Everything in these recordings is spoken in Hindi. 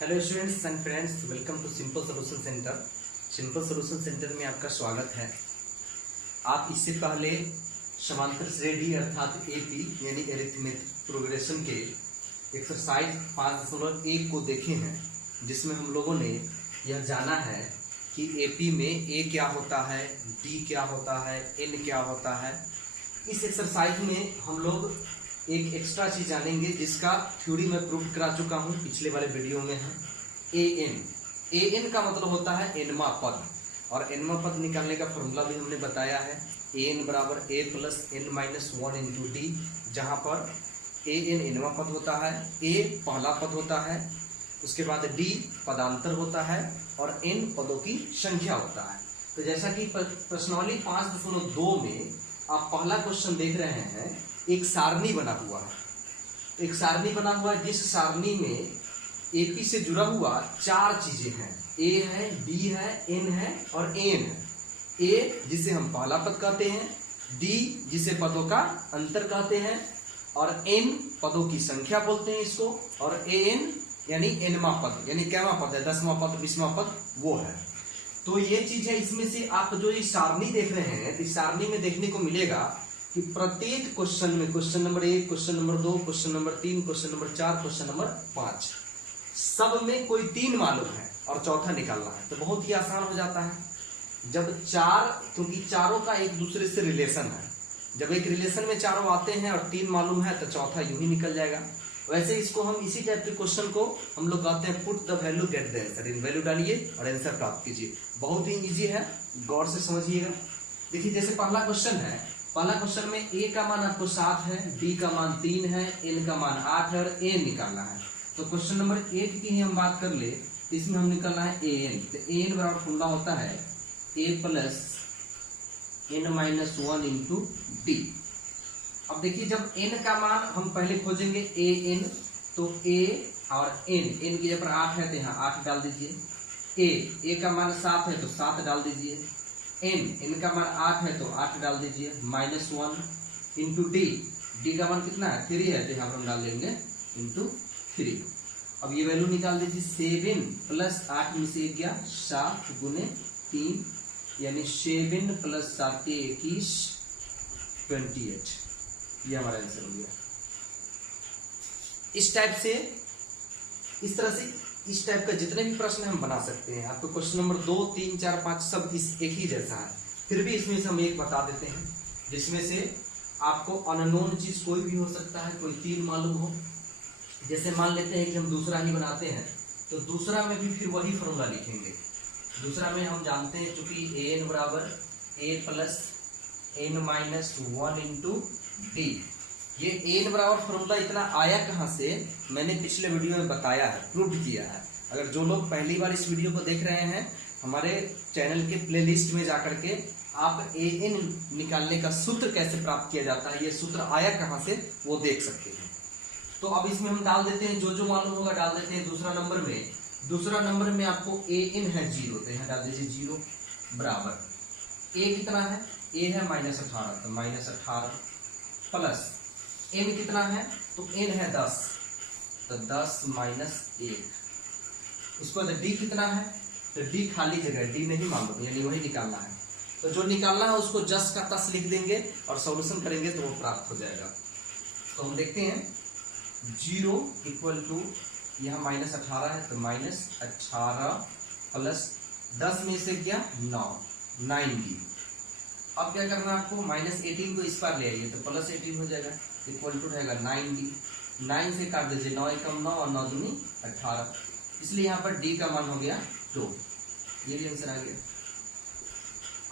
Hello students and friends, welcome to simple solution centre. Simple solution centre में आपका स्वागत है। आप इससे पहले समांतर श्रेणी अर्थात एपी यानी अरिथमेटिक प्रोग्रेशन के एक्सरसाइज 5.1 को देखे हैं, जिसमें हम लोगों ने यह जाना है कि एपी में ए क्या होता है, डी क्या होता है, एन क्या होता है। इस एक्सरसाइज में हम लोग एक एक्स्ट्रा चीज जानेंगे जिसका थ्योरी मैं प्रूव करा चुका हूं, पिछले वाले वीडियो में है। ए एन का मतलब होता है एनवा पद, और एनवा पद निकालने का फॉर्मूला भी हमने बताया है। ए एन बराबर A plus N minus 1 into D, जहां पर ए एन एनवा पद होता है, ए पहला पद होता है, उसके बाद डी पदांतर होता है और एन पदों की संख्या होता है। तो जैसा कि प्रश्नावली 5.2 में आप पहला क्वेश्चन देख रहे हैं, एक सारणी बना हुआ है। एक सारणी बना हुआ है जिस सारणी में एपी से जुड़ा हुआ 4 चीजें हैं। ए है, बी है, एन है और एन है। ए जिसे हम पहला पद कहते हैं, डी जिसे पदों का अंतर कहते हैं, और एन पदों की संख्या बोलते हैं इसको, और ए एन यानी एनवा पद यानी कैवा पद है, 10वां पद, 20वां पद वो है। तो ये चीज है। इसमें से आप जो ये सारणी देख रहे हैं, इस सारणी में देखने को मिलेगा कि प्रत्येक क्वेश्चन में question number 1, question number 2, question number 3, question number 4, question number 5, सब में कोई 3 मालूम है और चौथा निकालना है। तो बहुत ही आसान हो जाता है जब क्योंकि चारों का एक दूसरे से रिलेशन है। जब एक रिलेशन में चारों आते हैं और 3 मालूम है तो चौथा यूं ही निकल जाएगा। वैसे इसको हम इसी टाइप के क्वेश्चन को हम लोग कहते हैं put the value get the answer. In value डालिए और आंसर प्राप्त कीजिए। बहुत ही इजी है, गौर से समझिएगा। देखिए जैसे पहला क्वेश्चन है, पहला क्वेश्चन में ए का मान आपको 7 है, बी का मान 3 है, एन का मान 8 है और एन निकालना है। तो क्वेश्चन नंबर 1 की ही हम बात कर ले, इसमें हम निकालना है ए एन। तो ए एन बराबर फॉर्मूला होता है A plus N minus 1 into D. अब देखिए जब एन का मान हम पहले खोजेंगे ए एन, तो ए और एन की जगह 8 है तो यहाँ 8 डाल दीजिए। ए का मान 7 है तो 7 डाल दीजिए। एन का मान 8 है तो 8 डाल दीजिए, माइनस 1 इंटू डी का मान कितना है, 3 है तो यहाँ पर हम डाल देंगे इंटू 3। अब ये वैल्यू निकाल दीजिए। 7 प्लस 8 में से गया 7 गुने 3 यानी 7 प्लस 7 21 28। ये हमारा आंसर हो गया। इस टाइप से, इस तरह से इस टाइप का जितने भी प्रश्न हम बना सकते हैं। आपको क्वेश्चन नंबर 2, 3, 4, 5 सब इस एक ही जैसा है, फिर भी इसमें से हम एक बता देते हैं जिसमें से आपको अननोन चीज कोई भी हो सकता है, कोई 3 मालूम हो। जैसे मान लेते हैं कि हम दूसरा ही बनाते हैं, तो दूसरा में भी फिर वही फॉर्मूला लिखेंगे। दूसरा में हम जानते हैं चूंकि ए एन बराबर A plus N minus 1 into D. ये एन बराबर फॉर्मूला इतना आया कहां से, मैंने पिछले वीडियो में बताया है, प्रूव किया है। अगर जो लोग पहली बार इस वीडियो को देख रहे हैं, हमारे चैनल के प्लेलिस्ट में जाकर के आप ए एन निकालने का सूत्र कैसे प्राप्त किया जाता है, ये सूत्र आया कहां से, वो देख सकते हैं। तो अब इसमें हम डाल देते हैं, जो मालूम होगा डाल देते हैं दूसरा नंबर में। दूसरा नंबर में आपको ए एन है 0, तो यहाँ डाल दीजिए 0 बराबर ए कितना है, ए है -18 तो -18 प्लस एन कितना है, तो एन है 10 तो 10 माइनस 1। उसके बाद डी कितना है, तो डी खाली जगह, डी नहीं मालूम यानी वही निकालना है। तो जो निकालना है उसको जस का तस लिख देंगे और सॉल्यूशन करेंगे तो वो प्राप्त हो जाएगा। तो हम देखते हैं 0 इक्वल टू यहाँ -18 है तो -18 प्लस 10 में से क्या 90। अब क्या करना है आपको, -18 को इस पार ले आइए तो +18 हो जाएगा, इक्वल टू रहेगा 90। 9 से काट दीजिए, 9 एकम 9 और 9 दूनी 18, इसलिए यहाँ पर डी का मान हो गया 2। ये भी आंसर आ गया।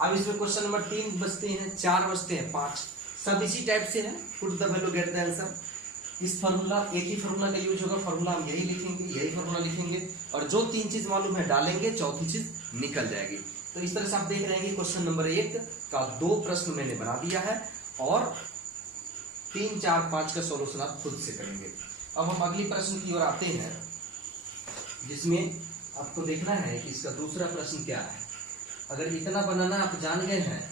अब इसमें क्वेश्चन नंबर 3 बचते हैं, 4 बचते हैं, 5 सब इसी टाइप से है। Put the value get the answer. इस फॉर्मूला, एक ही फॉर्मूला का यूज होगा, फॉर्मूला हम यही लिखेंगे, यही फॉर्मूला लिखेंगे और जो 3 चीज मालूम है डालेंगे, चौथी चीज निकल जाएगी। तो इस तरह से आप देख रहे हैं कि क्वेश्चन नंबर 1 का 2 प्रश्न मैंने बना दिया है और 3, 4, 5 का सॉल्यूशन आप खुद से करेंगे। अब हम अगली प्रश्न की ओर आते हैं, जिसमें आपको देखना है कि इसका दूसरा प्रश्न क्या है। अगर इतना बनाना आप जान गए हैं,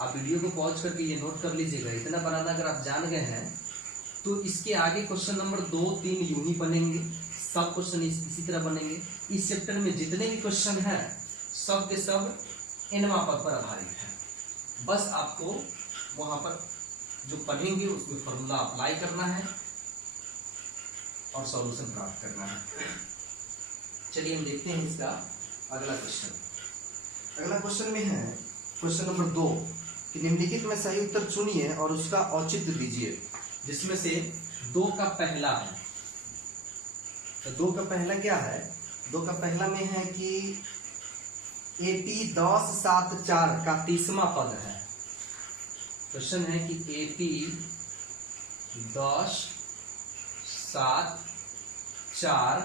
आप वीडियो को पॉज करके ये नोट कर लीजिएगा, इतना बनाना अगर आप जान गए हैं तो इसके आगे क्वेश्चन नंबर 2, 3 यूं ही बनेंगे, सब क्वेश्चन इसी तरह बनेंगे। इस चैप्टर में जितने भी क्वेश्चन हैं सब के सब nवां पद पर आधारित है। बस आपको वहां पर जो पढ़ेंगे उसमें फॉर्मूला अप्लाई करना है और सॉल्यूशन प्राप्त करना है। चलिए हम देखते हैं इसका अगला क्वेश्चन। अगला क्वेश्चन में है क्वेश्चन नंबर 2 कि निम्नलिखित में सही उत्तर चुनिए और उसका औचित्य दीजिए, जिसमें से 2 का पहला है। तो 2 का पहला क्या है? 2 का पहला में है कि AP 10 7 4 का 30वां पद है। क्वेश्चन है कि AP 10 7 4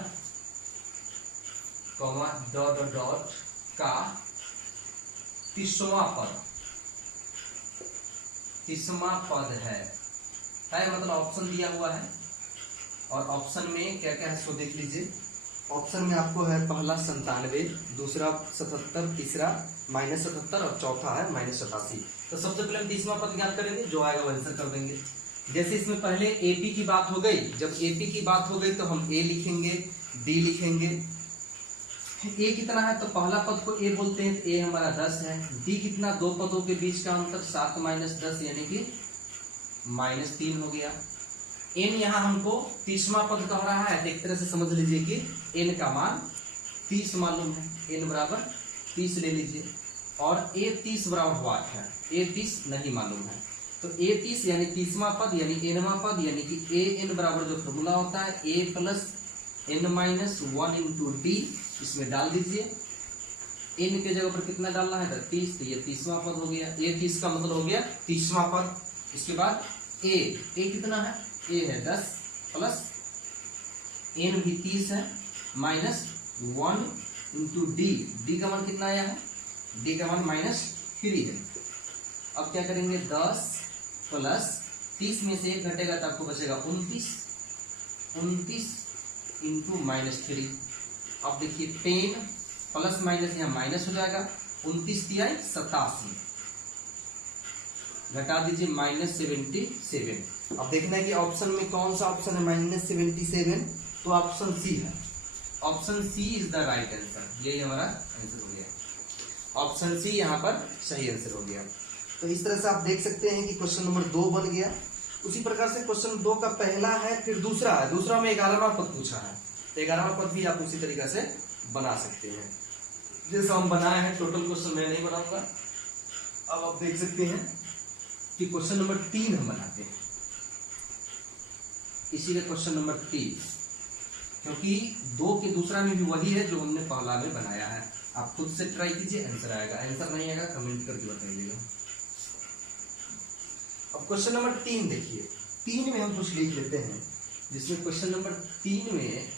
डॉट डॉट का 30वां पद, 30वां पद है मतलब ऑप्शन दिया हुआ है। और ऑप्शन में क्या क्या है सो देख लीजिए। ऑप्शन में आपको है पहला 97, दूसरा 77, तीसरा -77 और चौथा है -87। तो सबसे पहले हम 30वां पद ज्ञात करेंगे, जो आएगा वो आंसर कर देंगे। जैसे इसमें पहले एपी की बात हो गई, जब एपी की बात हो गई तो हम ए लिखेंगे, डी लिखेंगे। ए कितना है तो पहला पद को ए बोलते हैं, तो ए हमारा 10 है। डी कितना, 2 पदों के बीच का अंतर 7 - 10 यानी कि -3 हो गया। एन यहाँ हमको 30वां पद कह रहा है, तो एक तरह से समझ लीजिए कि एन का मान 30 मालूम है, एन बराबर 30 ले लीजिए। और ए 30 बराबर वाट है, ए 30 नहीं मालूम है, तो ए 30 यानी 30वां पद यानी एनवां पद यानी कि ए एन बराबर जो फॉर्मूला होता है A plus n - 1 into D, इसमें डाल दीजिए। एन के जगह पर कितना डालना है तो 30, तो ये 30वां पद हो गया। ए 30 का मतलब हो गया 30वां पद। इसके बाद ए कितना है, ए है 10 प्लस एन भी 30 है -1 इंटू डी का मान कितना आया है, डी का मान -3 है। अब क्या करेंगे 10 प्लस 30 में से 1 घटेगा तो आपको बचेगा 29 इंटू -3। अब देखिए 10 प्लस माइनस यहाँ माइनस हो जाएगा, 29 तिहाई 87, घटा दीजिए -77। अब देखना है कि ऑप्शन में कौन सा ऑप्शन है -77, तो ऑप्शन सी है। Option C is the right answer, यही हमारा आंसर हो गया। ऑप्शन सी यहाँ पर सही आंसर हो गया। तो इस तरह से आप देख सकते हैं कि क्वेश्चन नंबर 2 बन गया। उसी प्रकार से क्वेश्चन 2 का पहला है, फिर दूसरा है, दूसरा में 11वां पद पूछा है, तो 11वां पद भी आप उसी तरीके से बना सकते हैं जैसा हम बनाए हैं। टोटल क्वेश्चन मैं नहीं बनाऊंगा। अब आप देख सकते हैं कि क्वेश्चन नंबर 3 हम बनाते हैं, इसीलिए क्वेश्चन नंबर 3, क्योंकि 2 के दूसरा में भी वही है जो हमने पहला में बनाया है। आप खुद से ट्राई कीजिए, आंसर आएगा, आंसर नहीं आएगा कमेंट करके बताइएगा। अब क्वेश्चन नंबर 3 देखिए, 3 में हम कुछ लिख लेते हैं, जिसमें क्वेश्चन नंबर 3 में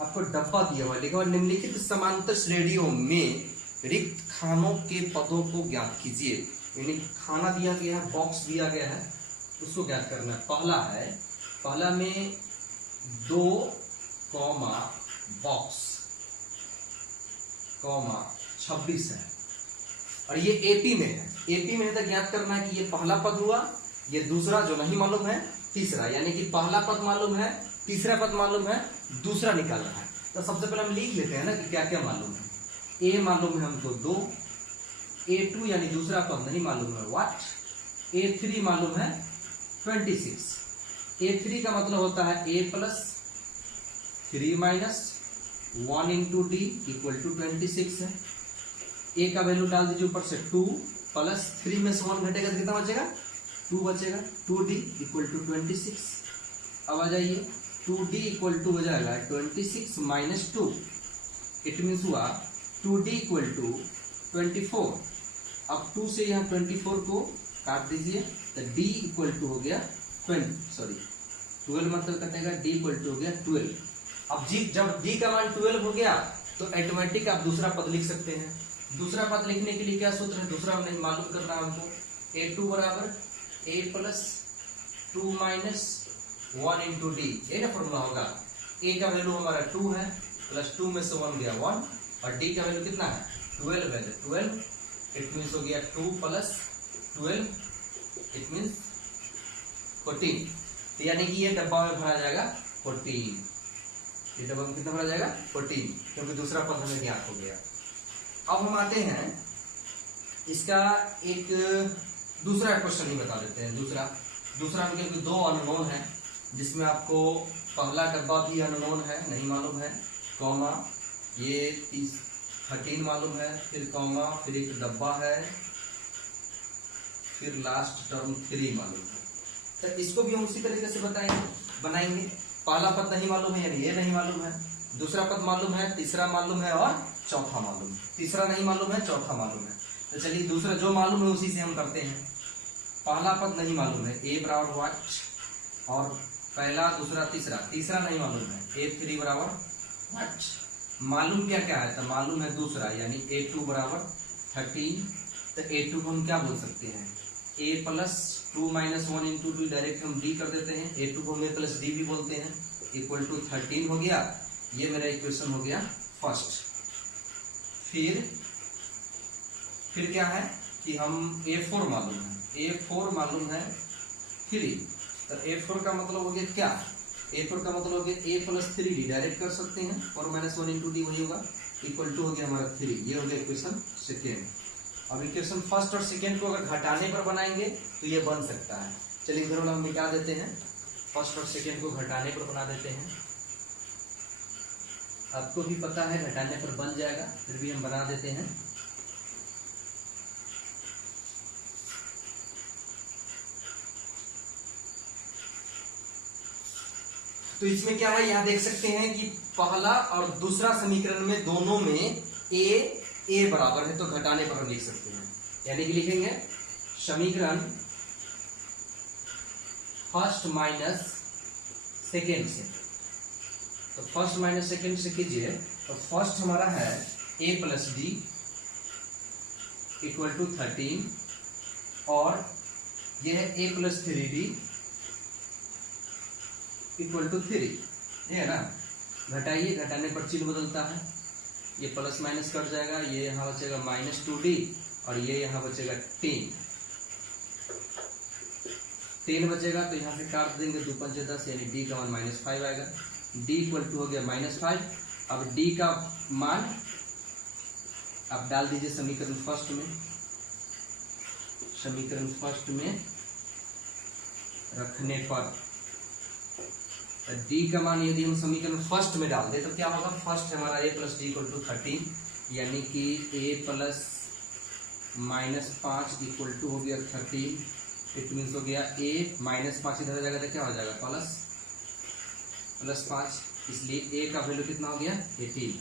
आपको डब्बा दिया हुआ, लिखा हुआ निम्नलिखित समांतर श्रेणियों में रिक्त खानों के पदों को ज्ञात कीजिए। यानी खाना दिया गया है, बॉक्स दिया गया है, उसको ज्ञात करना है। पहला में 2 बॉक्स 26 है, और ये एपी में है। एपी में तो ज्ञात करना है कि ये पहला पद हुआ, ये दूसरा जो नहीं मालूम है तीसरा, यानी कि पहला पद मालूम है, तीसरा पद मालूम है, दूसरा निकालना है। तो सबसे पहले हम लिख लेते हैं ना कि क्या क्या मालूम है। ए मालूम है हमको 2, A2 यानी दूसरा पद नहीं मालूम है व्हाट, A3 मालूम है 26। A3 का मतलब होता है A plus 3 minus 1 into D equal to 26 है। ए का वैल्यू डाल दीजिए ऊपर से 2 प्लस 3 में से 1 घटेगा तो कितना बचेगा, 2 बचेगा, 2d इक्वल टू 26। अब आ जाइए 2d इक्वल टू हो जाएगा 26 माइनस 2, इट मीन्स हुआ 2d इक्वल टू 24। अब 2 से यहाँ 24 को काट दीजिए तो d इक्वल टू हो गया 12 मतलब कटेगा, d इक्वल टू हो गया 12। अब जब d का मान 12 हो गया तो ऑटोमेटिक आप दूसरा पद लिख सकते हैं। दूसरा पद लिखने के लिए क्या सूत्र है, दूसरा हमने मालूम करना है हमको, A2 बराबर A plus 2 minus 1 into D, ये ना फॉर्मूला होगा। A का वैल्यू हमारा 2 है, प्लस 2 में से 1 गया 1, और D का वैल्यू कितना है 12 है, 12 इट मीन्स हो गया 2 प्लस 12 इट मीन्स 14। तो यानी कि ये डब्बा में भरा जाएगा 14। ये डब्बा में कितना भरा जाएगा 14, क्योंकि दूसरा पद हमें ज्ञात हो गया। अब हम आते हैं इसका एक दूसरा क्वेश्चन ही बता देते हैं। दूसरा में क्योंकि दो अननोन है, जिसमें आपको पहला डब्बा भी अननोन है, नहीं मालूम है, कॉमा ये 13 मालूम है, फिर कॉमा, फिर एक डब्बा है, फिर लास्ट टर्म 3 मालूम है। तो इसको भी हम उसी तरीके से बनाएंगे। पहला पद नहीं मालूम है यानी ये नहीं मालूम है, दूसरा पद मालूम है, तीसरा मालूम है और चौथा मालूम है। तीसरा नहीं मालूम है, चौथा मालूम है। तो चलिए दूसरा जो मालूम है उसी से हम करते हैं। पहला पद नहीं मालूम है, ए बराबर व्हाट, और पहला दूसरा तीसरा नहीं मालूम है, A3 बराबर व्हाट। मालूम क्या क्या है, तो मालूम है दूसरा यानी A2 बराबर 13। तो A2 को हम क्या बोल सकते हैं, A plus 2 minus 1 into 2, direct हम D कर देते हैं। A2 को हम A प्लस D भी बोलते हैं, इक्वल टू 13 हो गया। ये मेरा इक्वेशन हो गया फर्स्ट। फिर क्या है कि हम A4 मालूम है, A4 मालूम है 3। तो A4 का मतलब हो गया क्या, A4 का मतलब हो गया A प्लस 3D, डायरेक्ट कर सकते हैं, 4 माइनस 1 इंटू D वही होगा, इक्वल टू हो गया हमारा 3। ये हो गया इक्वेशन सेकेंड। अब इक्वेशन फर्स्ट और सेकेंड को अगर घटाने पर बनाएंगे तो ये बन सकता है। चलिए इधर वाला हम मिटा देते हैं, फर्स्ट और सेकेंड को घटाने पर बना देते हैं। आपको भी पता है घटाने पर बन जाएगा, फिर भी हम बना देते हैं। तो इसमें क्या है, यहां देख सकते हैं कि पहला और दूसरा समीकरण में दोनों में ए बराबर है, तो घटाने पर हम लिख सकते हैं। यानी कि लिखेंगे समीकरण फर्स्ट माइनस सेकेंड से। तो फर्स्ट माइनस सेकेंड से कीजिए, तो फर्स्ट हमारा है A plus D equal to 13, और यह है A plus 3D equal to 3। ये है ना, घटाइए, घटाने पर चिन्ह बदलता है, ये प्लस माइनस कट जाएगा, ये यहाँ बचेगा -2D, और ये यहाँ बचेगा 10 बचेगा। तो यहाँ से काट देंगे, 2 पंचे 10, यानी D का मान -5 आएगा। D इक्वल टू हो गया -5। अब D का मान आप डाल दीजिए समीकरण फर्स्ट में रखने पर। D का मान यदि हम समीकरण फर्स्ट में डाल दे तो क्या होगा, फर्स्ट हमारा A plus D equal to 13, यानी कि A प्लस -5 इक्वल टू हो गया 13। इट मीन्स हो गया A -5 इधर आ जाएगा तो क्या हो जाएगा +5, इसलिए A का वैल्यू कितना हो गया 18।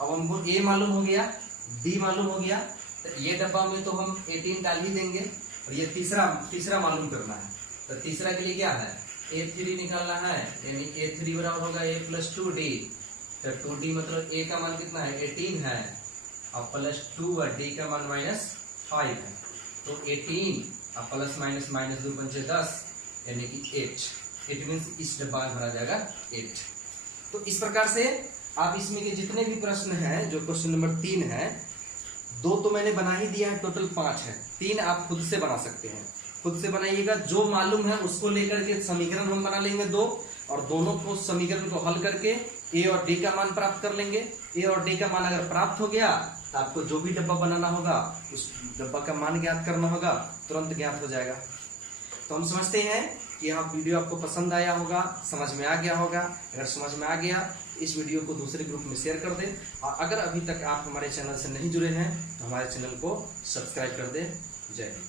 अब हमको A मालूम हो गया, D मालूम हो गया, तो ये डब्बा में तो हम 18 डाल ही देंगे, और ये तीसरा मालूम करना है। तो तीसरा के लिए क्या है, A3 निकालना है, यानी A3 बराबर होगा A प्लस 2D। तो 2D मतलब A का मान कितना है 18 है, और +2 और D का मान -5 है। तो 18 और प्लस माइनस 2 पंचे 10, यानी कि 8। इट मीन्स इस डब्बा में भरा जाएगा 8। तो इस प्रकार से आप इसमें के जितने भी प्रश्न हैं, जो क्वेश्चन नंबर 3 है, 2 तो मैंने बना ही दिया है, टोटल 5 है, 3 आप खुद से बना सकते हैं। खुद से बनाइएगा, जो मालूम है उसको लेकर के समीकरण हम बना लेंगे 2, और दोनों को समीकरण को हल करके A और D का मान प्राप्त कर लेंगे। A और D का मान अगर प्राप्त हो गया तो आपको जो भी डब्बा बनाना होगा उस डब्बा का मान ज्ञात करना होगा, तुरंत ज्ञात हो जाएगा। तो हम समझते हैं कि यह वीडियो आपको पसंद आया होगा, समझ में आ गया होगा। अगर समझ में आ गया इस वीडियो को दूसरे ग्रुप में शेयर कर दें, और अगर अभी तक आप हमारे चैनल से नहीं जुड़े हैं तो हमारे चैनल को सब्सक्राइब कर दें। जय हिंद।